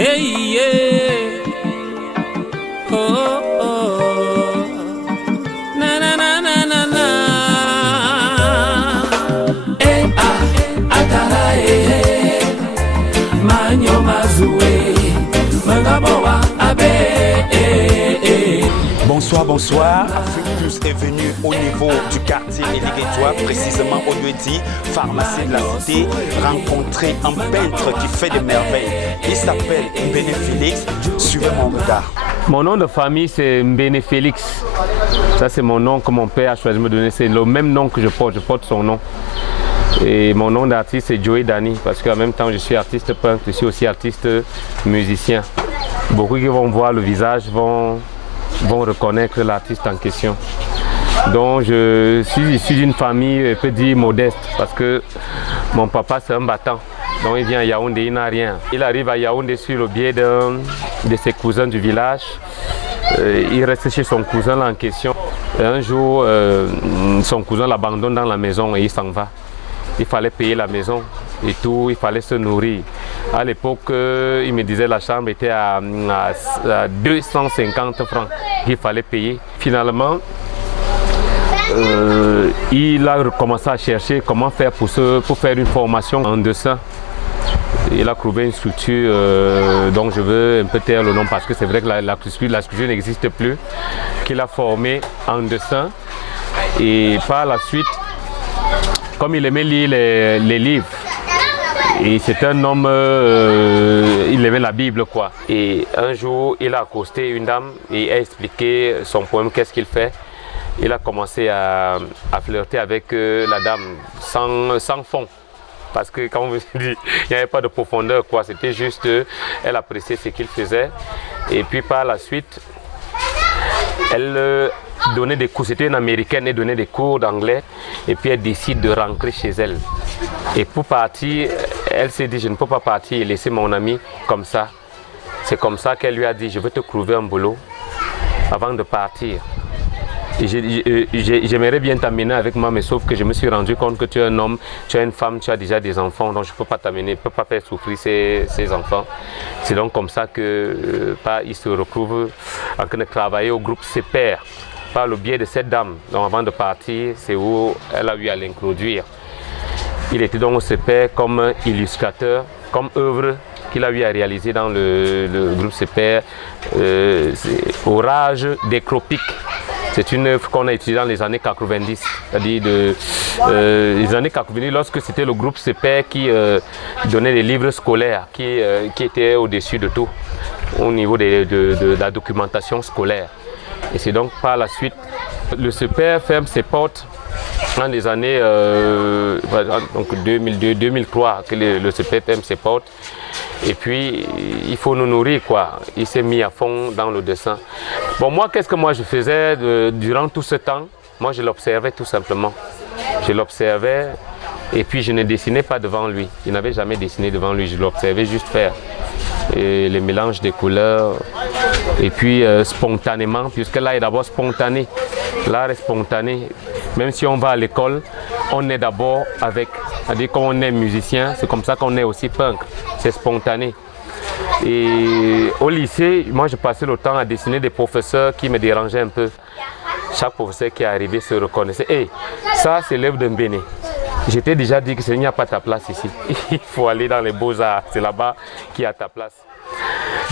Hey, yeah. Oh, oh. Na, na, na, na, na, na. Eh, ah, atara, eh, manyo mazue, mangaboa, abe, Bonsoir, bonsoir. Afrique Plus est venu au niveau du quartier Eliguétois, précisément au lieu dit pharmacie de la cité, rencontrer un peintre qui fait des merveilles. Il s'appelle Mbene Félix. Suivez mon regard. Mon nom de famille c'est Mbene Félix. Ça c'est mon nom que mon père a choisi de me donner. C'est le même nom que je porte son nom. Et mon nom d'artiste c'est Joey Dani parce qu'en même temps je suis artiste peintre, je suis aussi artiste musicien. Beaucoup qui vont voir le visage vont reconnaître l'artiste en question. Donc je suis issu d'une famille, je peux dire modeste, parce que mon papa c'est un battant. Donc il vient à Yaoundé, il n'a rien. Il arrive à Yaoundé sur le biais de ses cousins du village. Il reste chez son cousin là en question. Et un jour, son cousin l'abandonne dans la maison et il s'en va. Il fallait payer la maison et tout, il fallait se nourrir. À l'époque, il me disait que la chambre était à 250 francs qu'il fallait payer. Finalement, il a recommencé à chercher comment faire pour faire une formation en dessin. Il a trouvé une structure dont je veux un peu taire le nom parce que c'est vrai que la structure n'existe plus, qu'il a formé en dessin. Et par la suite, comme il aimait lire les livres, et c'est un homme, il aimait la Bible quoi. Et un jour, il a accosté une dame et a expliqué son poème, qu'est-ce qu'il fait. Il a commencé à flirter avec la dame sans fond. Parce que quand on me dit, il n'y avait pas de profondeur quoi. C'était juste, elle appréciait ce qu'il faisait. Et puis par la suite, elle donnait des cours, c'était une américaine, elle donnait des cours d'anglais. Et puis elle décide de rentrer chez elle. Et pour partir, elle s'est dit, je ne peux pas partir et laisser mon ami comme ça. C'est comme ça qu'elle lui a dit, je veux te trouver un boulot avant de partir. J'aimerais bien t'amener avec moi, mais sauf que je me suis rendu compte que tu es un homme, tu es une femme, tu as déjà des enfants, donc je ne peux pas t'amener, je ne peux pas faire souffrir ces enfants. C'est donc comme ça que il se retrouve en train de travailler au groupe CPR par le biais de cette dame. Donc avant de partir, c'est où elle a eu à l'introduire. Il était donc au CPR comme illustrateur, comme œuvre qu'il a eu à réaliser dans le groupe CPR, Orage décropique. C'est une œuvre qu'on a utilisée dans les années 90, c'est-à-dire les années 90, lorsque c'était le groupe CPR qui donnait des livres scolaires, qui étaient au-dessus de tout, au niveau de la documentation scolaire. Et c'est donc par la suite, le CPR ferme ses portes dans les années 2002-2003, que le CPR ferme ses portes. Et puis, il faut nous nourrir quoi. Il s'est mis à fond dans le dessin. Bon, moi, qu'est-ce que moi je faisais durant tout ce temps? Moi, je l'observais tout simplement. Je l'observais et puis je ne dessinais pas devant lui. Je n'avais jamais dessiné devant lui, je l'observais juste faire. Et les mélanges des couleurs. Et puis, spontanément, puisque là est d'abord spontané. L'art est spontané. Même si on va à l'école, on est d'abord avec. C'est-à-dire qu'on est musicien, c'est comme ça qu'on est aussi peintre. C'est spontané. Et au lycée, moi je passais le temps à dessiner des professeurs qui me dérangeaient un peu. Chaque professeur qui est arrivé se reconnaissait. Hey, ça c'est l'œuvre de Mbene. J'étais déjà dit qu'il n'y a pas ta place ici. Il faut aller dans les beaux-arts, c'est là-bas qu'il y a ta place.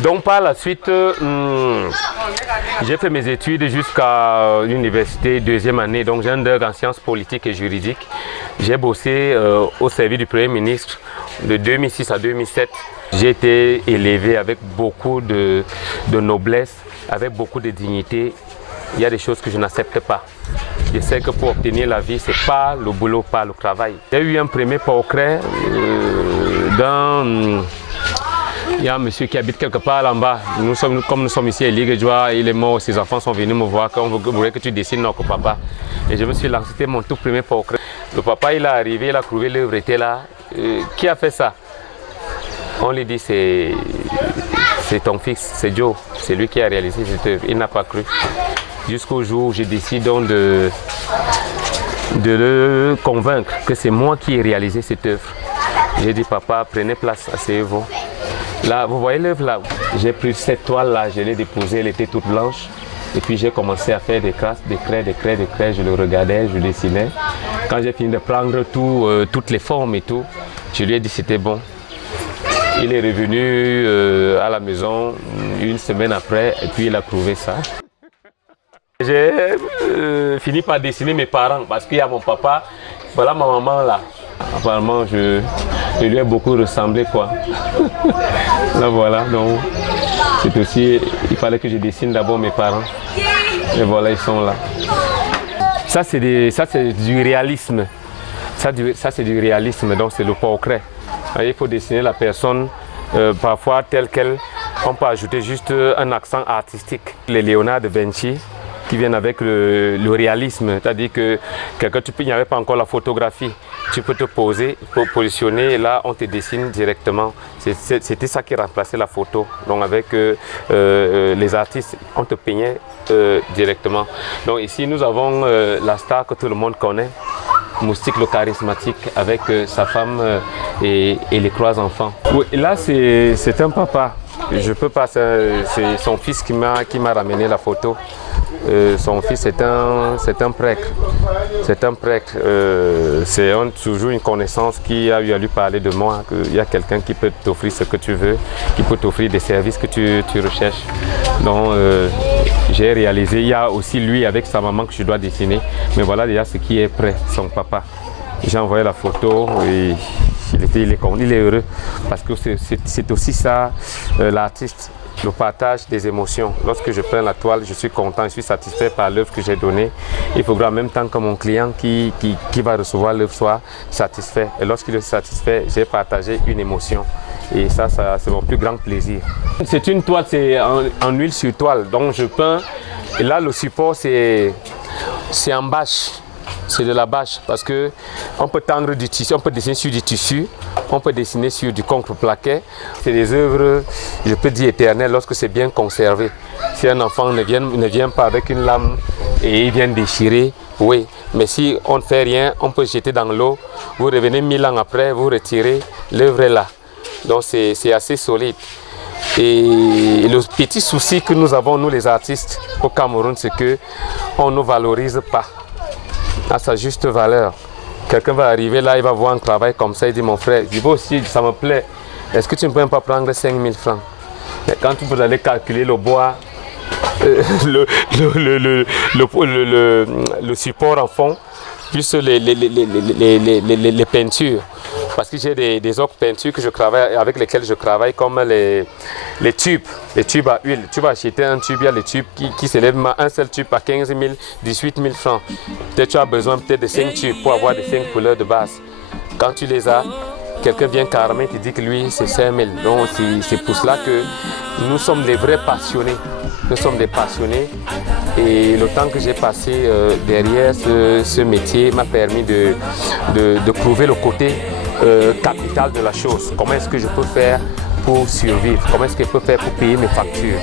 Donc par la suite, j'ai fait mes études jusqu'à l'université deuxième année. Donc j'ai un DEG en sciences politiques et juridiques. J'ai bossé au service du Premier ministre de 2006 à 2007. J'ai été élevé avec beaucoup de noblesse, avec beaucoup de dignité. Il y a des choses que je n'accepte pas. Je sais que pour obtenir la vie, ce n'est pas le boulot, pas le travail. J'ai eu un premier portrait d'un... Il y a un monsieur qui habite quelque part là-bas. Comme nous sommes ici à Eliguétois, il est mort, ses enfants sont venus me voir, quand on voulait que tu dessines notre papa. Et je me suis lancé, c'était mon tout premier portrait. Le papa, il est arrivé, il a trouvé l'œuvre, était là. Qui a fait ça? On lui dit, c'est ton fils, c'est Joe. C'est lui qui a réalisé cette œuvre. Il n'a pas cru. Jusqu'au jour où je décide donc de le convaincre que c'est moi qui ai réalisé cette œuvre. J'ai dit, papa, prenez place, asseyez-vous. Là, vous voyez l'œuvre là? J'ai pris cette toile là, je l'ai déposée, elle était toute blanche. Et puis j'ai commencé à faire des crasses, des traits, je le regardais, je dessinais. Quand j'ai fini de prendre toutes les formes et tout, je lui ai dit c'était bon. Il est revenu à la maison une semaine après et puis il a prouvé ça. J'ai fini par dessiner mes parents parce qu'il y a mon papa, voilà ma maman là. Apparemment je lui ai beaucoup ressemblé quoi. Là voilà, donc c'est aussi, il fallait que je dessine d'abord mes parents. Et voilà, ils sont là. Ça c'est du réalisme. Ça c'est du réalisme, donc c'est le portrait. Il faut dessiner la personne parfois telle qu'elle. On peut ajouter juste un accent artistique. Les Léonard de Vinci qui viennent avec le réalisme, c'est-à-dire que il n'y avait pas encore la photographie. Tu peux te poser, positionner, et là on te dessine directement. C'était ça qui remplaçait la photo. Donc avec les artistes, on te peignait directement. Donc ici nous avons la star que tout le monde connaît, Moustique le charismatique, avec sa femme et les 3 enfants. Oui, là c'est un papa. Je peux pas, c'est son fils qui m'a ramené la photo. Son fils c'est un prêtre. C'est un prêtre. C'est toujours une connaissance qui a eu à lui parler de moi. Il y a quelqu'un qui peut t'offrir ce que tu veux, qui peut t'offrir des services que tu recherches. Donc j'ai réalisé. Il y a aussi lui avec sa maman que je dois dessiner. Mais voilà déjà ce qui est prêt, son papa. J'ai envoyé la photo et il est heureux parce que c'est aussi ça l'artiste, le partage des émotions. Lorsque je prends la toile, je suis content, je suis satisfait par l'œuvre que j'ai donnée. Il faudra en même temps que mon client qui va recevoir l'œuvre soit satisfait. Et lorsqu'il est satisfait, j'ai partagé une émotion. Et ça c'est mon plus grand plaisir. C'est une toile, c'est en huile sur toile, donc je peins. Et là, le support, c'est en bâche. C'est de la bâche parce qu'on peut tendre du tissu, on peut dessiner sur du tissu, on peut dessiner sur du contreplaqué. C'est des œuvres, je peux dire éternelles lorsque c'est bien conservé. Si un enfant ne vient pas avec une lame et il vient déchirer, oui. Mais si on ne fait rien, on peut jeter dans l'eau. Vous revenez 1000 ans après, vous retirez, l'œuvre est là. Donc c'est assez solide. Et le petit souci que nous avons, nous les artistes au Cameroun, c'est qu'on ne valorise pas à sa juste valeur. Quelqu'un va arriver là, il va voir un travail comme ça, il dit mon frère, je dis aussi ça me plaît, est-ce que tu ne peux pas prendre 5000 francs? Mais quand vous allez calculer le bois, le support en fond, plus les peintures. Parce que j'ai des autres peintures que je travaille, avec lesquelles je travaille, comme les tubes à huile. Tu vas acheter un tube, il y a les tubes qui s'élèvent, un seul tube à 15 000, 18 000 francs. Peut-être tu as besoin de 5 tubes pour avoir des 5 couleurs de base. Quand tu les as, quelqu'un vient carrément et te dit que lui c'est 5 000. Donc c'est pour cela que nous sommes des vrais passionnés. Nous sommes des passionnés et le temps que j'ai passé derrière ce métier m'a permis de prouver le côté capital de la chose. Comment est-ce que je peux faire pour survivre? Comment est-ce que je peux faire pour payer mes factures?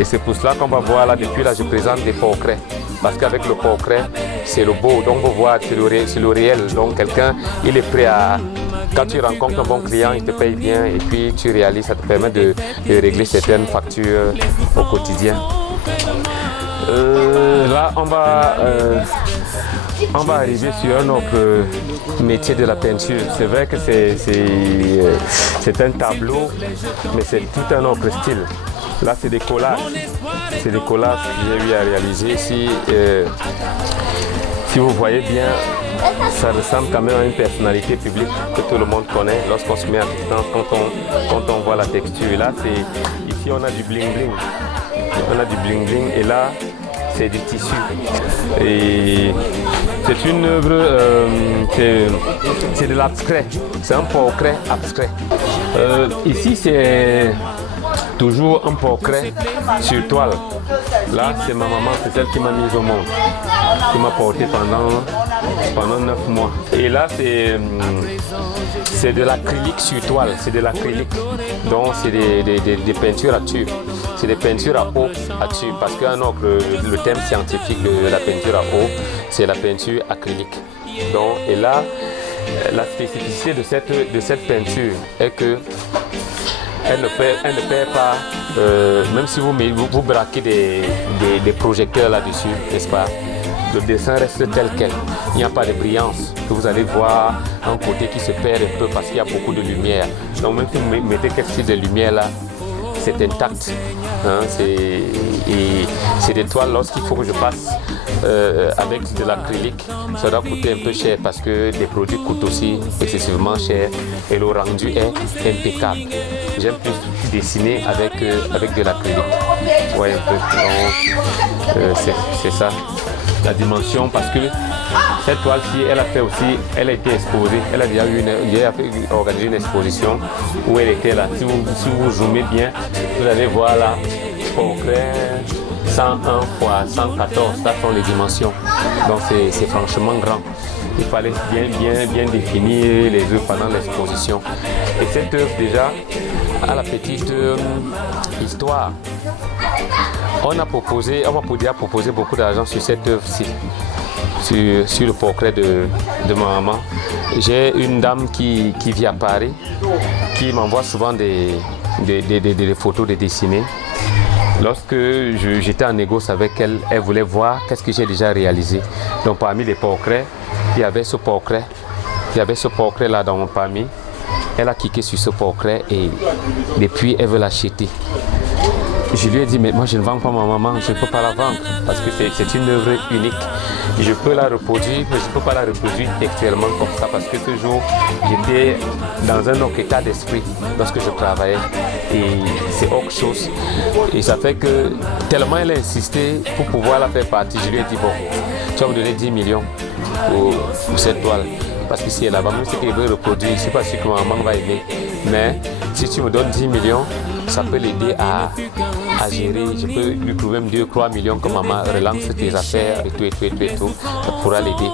Et c'est pour cela qu'on va voir là, depuis là, je présente des portraits. Parce qu'avec le portrait, c'est le beau. Donc on voit, c'est le réel. Donc quelqu'un, il est prêt à... Quand tu rencontres un bon client, il te paye bien et puis tu réalises, ça te permet de régler certaines factures au quotidien. Là, on va arriver sur un autre métier de la peinture. C'est vrai que c'est un tableau, mais c'est tout un autre style. Là, c'est des collages. C'est des collages que j'ai eu à réaliser. Si vous voyez bien, ça ressemble quand même à une personnalité publique que tout le monde connaît lorsqu'on se met à distance, quand on voit la texture. Et là, ici, on a du bling bling. On a du bling bling et là, c'est du tissu. Et c'est une œuvre, c'est de l'abstrait. C'est un portrait abstrait. Ici, c'est toujours un portrait sur toile. Là, c'est ma maman, c'est celle qui m'a mise au monde, qui m'a porté pendant 9 mois. Et là, c'est de l'acrylique sur toile, c'est de l'acrylique. Donc, c'est des peintures à tube. C'est des peintures à eau à tube, parce que le thème scientifique de la peinture à eau, c'est la peinture acrylique. Donc, et là, la spécificité de cette peinture est que elle ne perd pas, même si vous braquez des projecteurs là-dessus, n'est-ce pas? Le dessin reste tel quel. Il n'y a pas de brillance. Vous allez voir un côté qui se perd un peu parce qu'il y a beaucoup de lumière. Donc même si vous mettez quelque chose de lumière là, c'est intact. Hein, c'est des toiles, lorsqu'il faut que je passe avec de l'acrylique, ça doit coûter un peu cher parce que des produits coûtent aussi excessivement cher et le rendu est impeccable. J'aime plus dessiner avec de l'acrylique. Ouais, un peu. Donc, c'est ça. La dimension, parce que cette toile-ci, elle a fait aussi, elle a été exposée, elle a déjà organisé une exposition où elle était là. Si vous zoomez bien, vous allez voir là, portrait 101 x 114, ça sont les dimensions. Donc c'est franchement grand. Il fallait bien définir les œuvres pendant l'exposition. Et cette œuvre déjà a la petite histoire. On m'a proposé beaucoup d'argent sur cette œuvre-ci, sur le portrait de ma maman. J'ai une dame qui vit à Paris, qui m'envoie souvent des photos, des dessinés. Lorsque j'étais en négoce avec elle, elle voulait voir qu'est-ce que j'ai déjà réalisé. Donc parmi les portraits, il y avait ce portrait. Il y avait ce portrait-là dans mon parmi. Elle a cliqué sur ce portrait et depuis, elle veut l'acheter. Je lui ai dit, mais moi je ne vends pas ma maman, je ne peux pas la vendre parce que c'est une œuvre unique. Je peux la reproduire, mais je ne peux pas la reproduire textuellement comme ça parce que ce jour, j'étais dans un autre état d'esprit lorsque je travaillais et c'est autre chose. Et ça fait que tellement elle a insisté pour pouvoir la faire partie, je lui ai dit, bon, tu vas me donner 10 millions pour cette toile. Parce que si elle a même ce qu'elle veut reproduire, je ne suis pas sûr que ma maman va aimer. Mais si tu me donnes 10 millions, ça peut l'aider à gérer. Je peux lui trouver même 2-3 millions que maman relance tes affaires et tout. Ça pourra l'aider.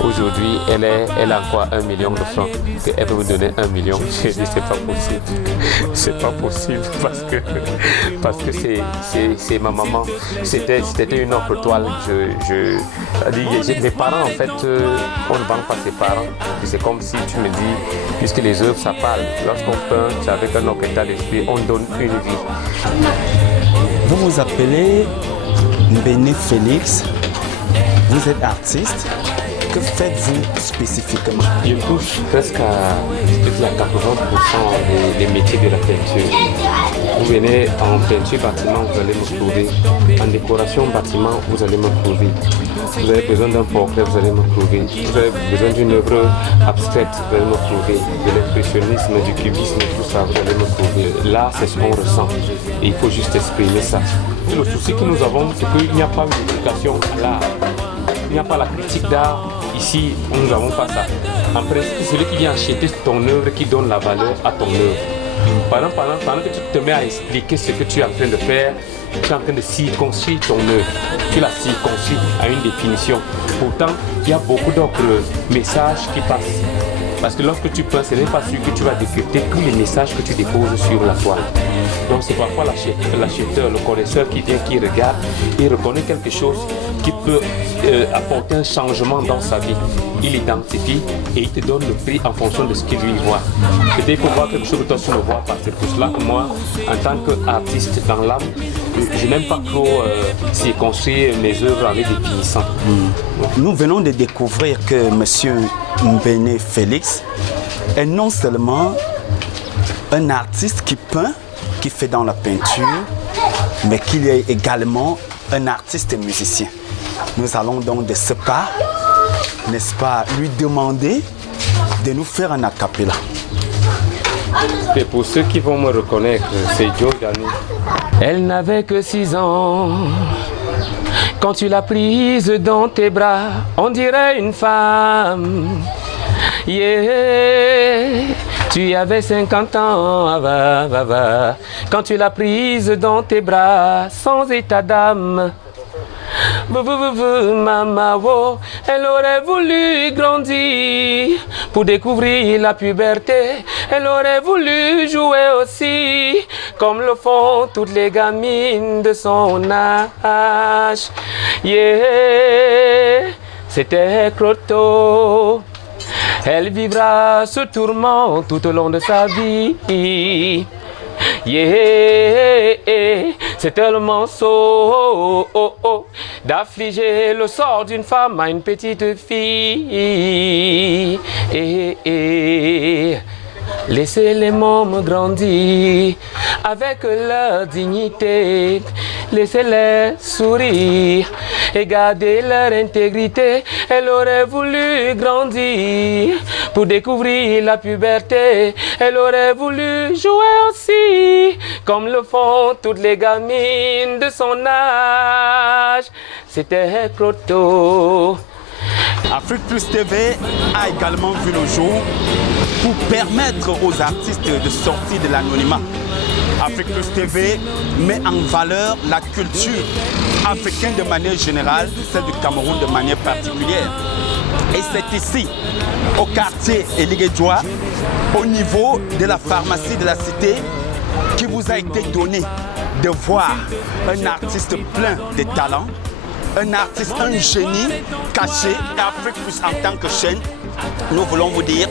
Aujourd'hui, elle a encore 1 million de francs. Elle veut me donner 1 million. J'ai dit c'est pas possible. C'est pas possible parce que c'est ma maman. C'était une autre toile. Mes parents en fait, on ne vend pas ses parents. C'est comme si tu me dis, puisque les œuvres ça parle. Lorsqu'on peint, c'est avec un autre état d'esprit, on donne une vie. Vous vous appelez Mbene Félix, vous êtes artiste. Que faites-vous spécifiquement? Je touche presque à 80% des métiers de la peinture. Vous venez en peinture bâtiment, vous allez me trouver. En décoration bâtiment, vous allez me trouver. Vous avez besoin d'un portrait, vous allez me trouver. Vous avez besoin d'une œuvre abstraite, vous allez me trouver. De l'impressionnisme, du cubisme, tout ça, vous allez me trouver. Là, c'est ce qu'on ressent. Et il faut juste exprimer ça. Et le souci que nous avons, c'est qu'il n'y a pas d'éducation à l'art. Il n'y a pas la critique d'art. Ici, nous n'avons pas ça. En principe, c'est celui qui vient acheter ton œuvre qui donne la valeur à ton œuvre. Pendant que tu te mets à expliquer ce que tu es en train de faire, tu es en train de circonscrire ton œuvre. Tu la circonscris à une définition. Pourtant, il y a beaucoup d'autres messages qui passent. Parce que lorsque tu peins, ce n'est pas sûr que tu vas décrypter tous les messages que tu déposes sur la toile. Donc c'est parfois l'acheteur, le connaisseur qui vient, qui regarde et reconnaît quelque chose qui peut apporter un changement dans sa vie. Il identifie et il te donne le prix en fonction de ce qu'il lui voit. Peut-être qu'il faut voir quelque chose que toi tu ne vois pas. C'est pour cela que moi, en tant qu'artiste dans l'âme, je n'aime pas trop circonscrire mes œuvres avec des finissants. Nous venons de découvrir que M. Mbene Félix est non seulement un artiste qui peint, qui fait dans la peinture, mais qu'il est également un artiste et musicien. Nous allons donc de ce pas, n'est-ce pas, lui demander de nous faire un a cappella. Et pour ceux qui vont me reconnaître, c'est Joe Danou. Elle n'avait que 6 ans. Quand tu l'as prise dans tes bras, on dirait une femme. Yeah. Tu avais 50 ans, quand tu l'as prise dans tes bras, sans état d'âme. Maman, elle aurait voulu grandir pour découvrir la puberté. Elle aurait voulu jouer aussi, comme le font toutes les gamines de son âge. Yeah, c'était Croteau. Elle vivra ce tourment tout au long de sa vie. Yeah, c'est tellement so d'affliger le sort d'une femme à une petite fille. Laissez les mômes grandir avec leur dignité. Laissez-les sourire et garder leur intégrité. Elle aurait voulu grandir pour découvrir la puberté. Elle aurait voulu jouer aussi comme le font toutes les gamines de son âge. C'était Croteau. Afrique Plus TV a également vu le jour pour permettre aux artistes de sortir de l'anonymat. Afrique Plus TV met en valeur la culture africaine de manière générale, celle du Cameroun de manière particulière. Et c'est ici, au quartier Eliguédoua, au niveau de la pharmacie de la cité, qui vous a été donné de voir un artiste plein de talent, un artiste, un génie caché. Et Afrique Plus en tant que chaîne, nous voulons vous dire,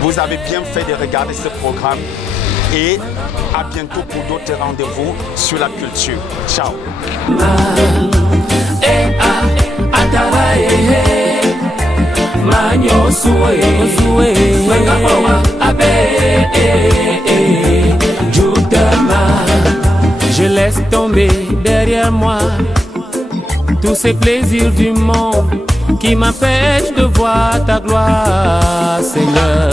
vous avez bien fait de regarder ce programme et à bientôt pour d'autres rendez-vous sur la culture. Ciao. Je laisse tomber derrière moi tous ces plaisirs du monde qui m'empêchent de voir ta gloire, Seigneur.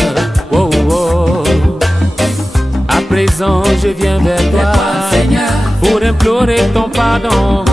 Oh, oh. À présent, je viens vers toi pour implorer ton pardon.